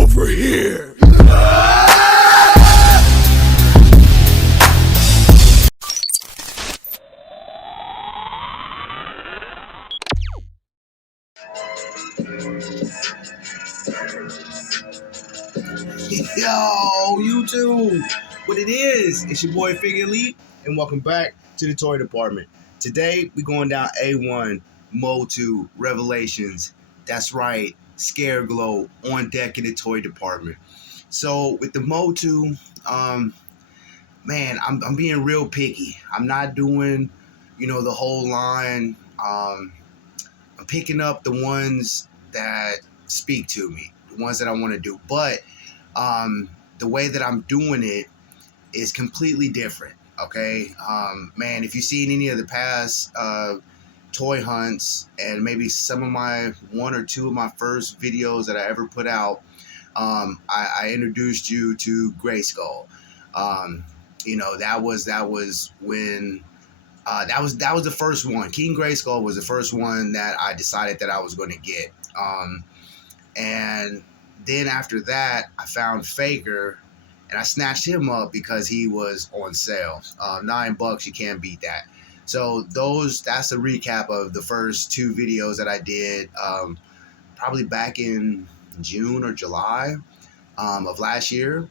over here. Yo, YouTube, what it is, it's your boy Figure Elite, and welcome back to the toy department. Today, we're going down A1, M.O.T.U, Revelations. That's right, Scare Glow on deck in the toy department. So, with the M.O.T.U, man, I'm being real picky. I'm not doing, the whole line. I'm picking up the ones that speak to me, the ones that I want to do. But the way that I'm doing it is completely different. Okay, man, if you've seen any of the past toy hunts and maybe some of my one or two of my first videos that I ever put out, I introduced you to Grayskull. That was when that was the first one. King Grayskull was the first one that I decided that I was going to get. And then after that, I found Faker, and I snatched him up because he was on sale. $9, you can't beat that. So that's a recap of the first two videos that I did, probably back in June or July of last year.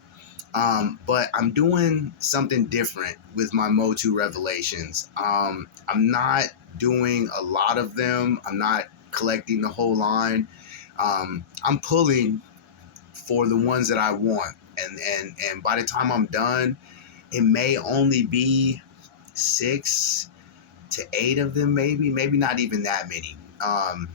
But I'm doing something different with my M.O.T.U Revelations. I'm not doing a lot of them. I'm not collecting the whole line. I'm pulling for the ones that I want, and by the time I'm done, it may only be 6 to 8 of them, maybe not even that many. I'm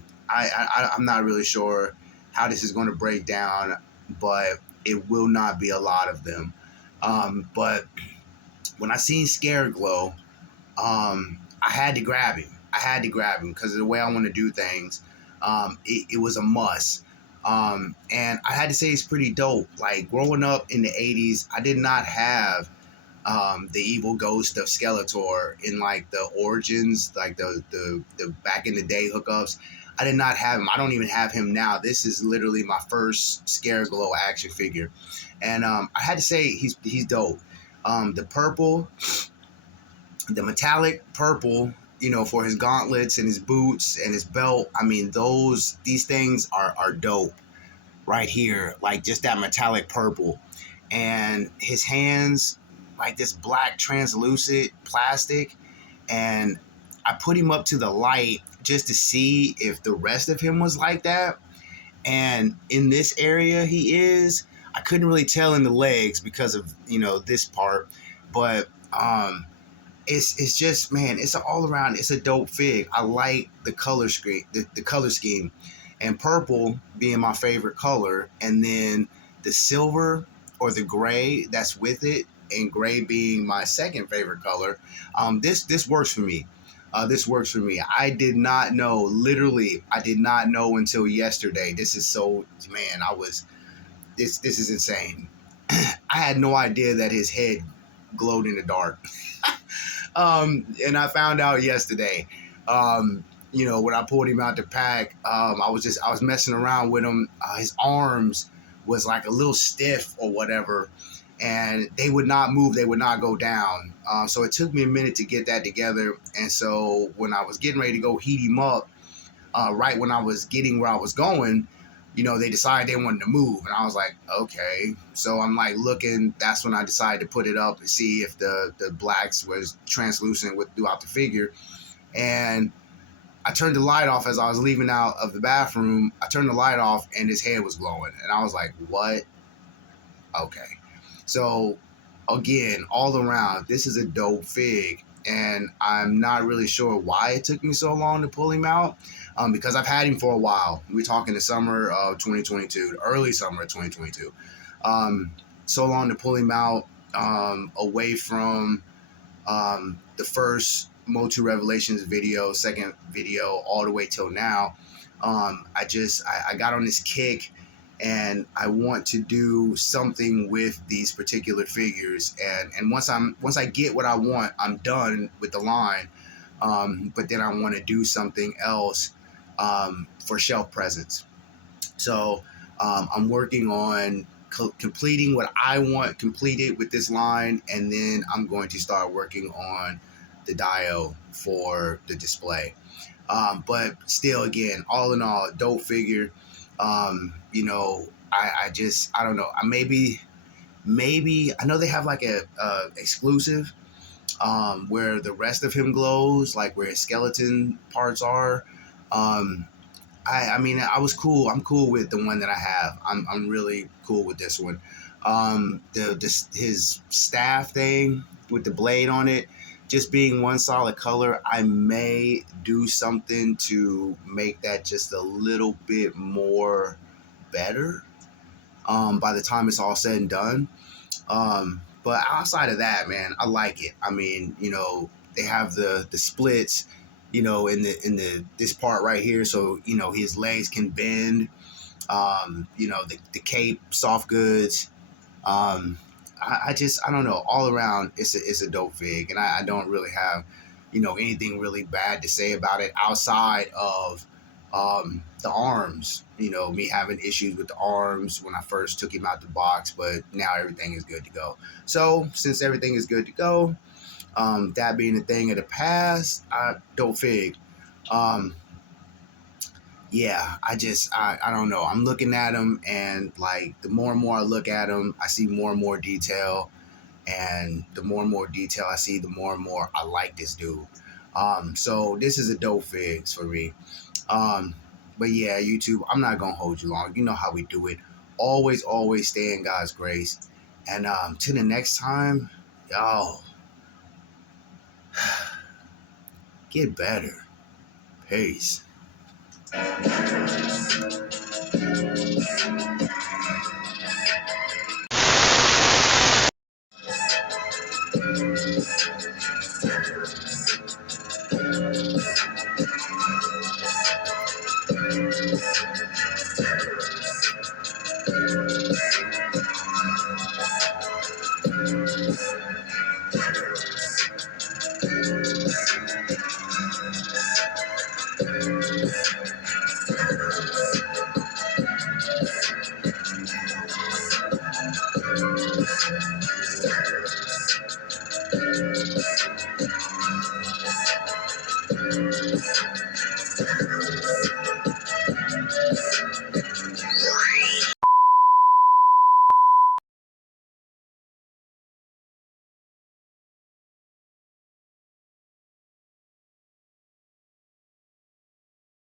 not really sure how this is going to break down, but it will not be a lot of them. But when I seen Scare Glow, I had to grab him. Because of the way I want to do things. It was a must. And I had to say it's pretty dope. Like, growing up in the 80s, I did not have the evil ghost of Skeletor in like the origins, like the back in the day hookups. I did not have him. I don't even have him now. This is literally my first Scare Glow action figure. And I had to say he's dope. The purple, the metallic purple, for his gauntlets and his boots and his belt. I mean, these things are dope right here. Like, just that metallic purple. And his hands, like this black translucent plastic. And I put him up to the light just to see if the rest of him was like that. And in this area he is. I couldn't really tell in the legs because of, this part. But it's just, man, it's all around. It's a dope fig. I like the color scheme, the color scheme, and purple being my favorite color, and then the silver or the gray that's with it, and gray being my second favorite color. This works for me. This works for me. I did not know. Literally, I did not know until yesterday. This is so, man. This is insane. I had no idea that his head glowed in the dark. And I found out yesterday. When I pulled him out the pack, I was messing around with him. His arms was like a little stiff or whatever, and they would not move. They would not go down. So it took me a minute to get that together. And so when I was getting ready to go heat him up, right when I was getting where I was going, they decided they wanted to move. And I was like, okay. So I'm like looking. That's when I decided to put it up and see if the blacks was translucent throughout the figure. And I turned the light off as I was leaving out of the bathroom. I turned the light off and his head was glowing. And I was like, what? Okay. So again, all around, this is a dope fig. And I'm not really sure why it took me so long to pull him out, because I've had him for a while. We're talking the summer of 2022, the early summer of 2022. So long to pull him out, away from the first M.O.T.U Revelations video, second video, all the way till now. I got on this kick, and I want to do something with these particular figures. And once I get what I want, I'm done with the line. But then I want to do something else for shelf presence. So I'm working on completing what I want completed with this line, and then I'm going to start working on the dial for the display. But still, again, all in all, a dope figure. I don't know. Maybe I know they have like a exclusive where the rest of him glows, like where his skeleton parts are. Um, I mean, I was cool. I'm cool with the one that I have. I'm really cool with this one. His staff thing with the blade on it, just being one solid color. I may do something to make that just a little bit more better. By the time it's all said and done. But outside of that, man, I like it. I mean, they have the splits, in the this part right here, so his legs can bend. The cape, soft goods. Um, I don't know. All around, it's a dope fig, and I don't really have anything really bad to say about it outside of the arms. Me having issues with the arms when I first took him out the box, but now everything is good to go. So since everything is good to go, that being a thing of the past, I don't fig. Um, yeah, I don't know. I'm looking at them, and like the more and more I look at them, I see more and more detail, and the more and more detail I see, the more and more I like this dude. So this is a dope fix for me. Um, but yeah, YouTube, I'm not gonna hold you long. You know how we do it. Always, always stay in God's grace. And till the next time, y'all get better. Peace.